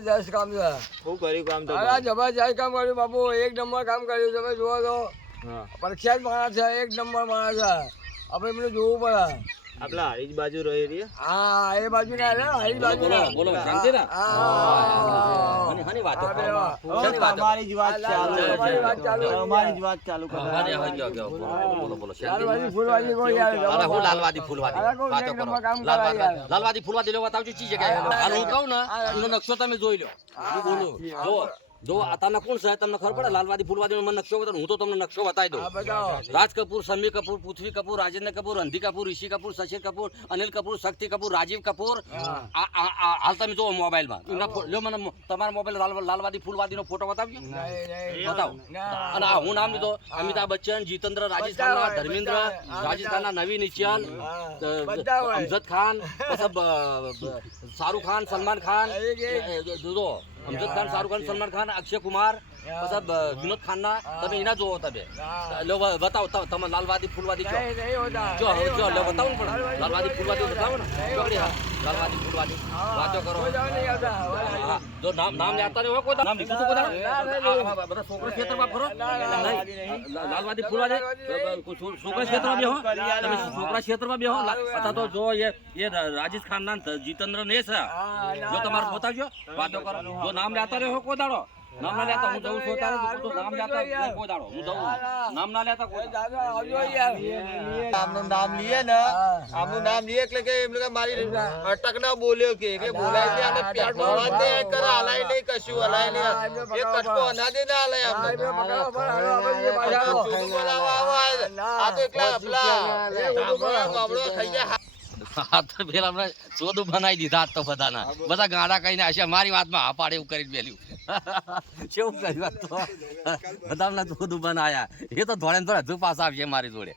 જબરજસ્ત કામ છે. શું કર્યું કામ તો અરે જબરજસ્ત કામ કર્યું બાપુ, એક નંબર કામ કર્યું. તમે જુઓ તો હા પ્રખ્યાત માણસ છે, એક નંબર માણસ છે. આપણે એમને જોવું પડે. આપલા હરીજ બાજુ રહી રહી હા એ બાજુ ના રે, આ બાજુ ના. બોલો શાંતિ ને હા હની વાતો હા, કરો હા. શેની વાતો તમારી જ વાત ચાલુ તમારી વાત ચાલુ છે. તમારી જ વાત ચાલુ કરો અરે હવે ગયો ગયો બોલો બોલો શાંતિ લાલવાદી ફૂલવાદી કોઈ યાર અરે હું લાલવાદી ફૂલવાદી અરે કોઈ વાતો એક કરો નંબર કામ કરાય યાર. લાલવાદી ફૂલવાદી લો બતાવજો ચી જગ્યાએ હાલ હું કહું ને એનો નકશો તમે જોઈ લો હું બોલું જો આ તમને કોણ છે તમને ખબર પડે લાલવાદી ફૂલવાદી મને નકશો બતાવું હું તો તમને નકશો બતાવી દઉં હા બતાવો. રાજ કપૂર, સમી કપૂર, પૃથ્વી કપૂર, રાજેન્દ્ર કપૂર, રંધી કપૂર, ઋષિ કપૂર, શશિર કપૂર, અનિલ કપૂર, શક્તિ કપૂર, રાજીવ કપૂર હાલ તમે જોવો મોબાઈલમાં લો મને તમારા મોબાઈલ લાલવાદી ફૂલવાદીનો ફોટો બતાવજો નહીં, નહીં. બતાવો ના. અને આ હું નામ લીધો અમિતાભ બચ્ચન, જીતેન્દ્ર, રાજેશ ખાન્ના, ધર્મેન્દ્ર, રાજેશ ખાન્ના, નવી નિશ્ચલ, બધા હોય. અમજદ ખાન, પછી શાહરુખ ખાન, સલમાન ખાન, જો અમજદ ખાન, શાહરુખ ખાન, સલમાન ખાન, અક્ષય કુમાર, પછી વિનોદ ખાન્ના તમે એના જોવો તમે લો બતાવો તમે લાલવાદી ફૂલવાદી જો નહીં, નહીં હોતા. જો જો લો બતાવો ને પણ લાલવાદી ફૂલવાદી બતાવો ને ચોકડી હા લાલવાદી ફૂલવાદી વાતો કરો કોઈ દાડો નહીં આવતા. હા જો નામ લેતા રહ્યો કોઈ નામ લીધું તો કોઈ દાડો? બધા છોકરા ક્ષેત્રમાં ફરો લાલવાદી ફૂલવાદી છોકરા ક્ષેત્રમાં બેહો તમે છોકરા ક્ષેત્રમાં બેહો અથવા તો જો એ રાજેશ ખાનના જીતેન્દ્ર ને છે જો તમારે બતાવજો વાતો કરો જો નામ લેતા રહ્યો કોઈ દાડો નામ ના લેતા હું જઉં છું અત્યારે હું તો નામ લેતા કોઈ દાડો હું જઉં નામ ના લેતા કોઈ દાડો. દાદા આવજો યાર. આમનું નામ લીએ ને આમનું નામ લીએ એટલે કે એમ કે મારી અટક ના બોલ્યો કે બોલાય છે અને પેટમાં વાત દે કરે હલાય નહીં કશું હલાય નહીં એક કટકો અનાદે ના હલાય હા, આમને એમને પકડો, પણ હાલો આપણે જે પાછા આવો. છોટું બોલાવા આવો આ તો એકલા આપલા બાબડો ખાઈ જાય આ તો પેલા હમણાં ચોદું બનાવી દીધા આજ તો બધાના બધા ગાડા કહીને હશે મારી વાતમાં હા પાડે એવું કરીને મેલ્યું કેવું કર્યું આજ તો બધા ચોદું બનાયા એ તો ધોળે ને ધોળે હજુ પાછા આવશે મારી જોડે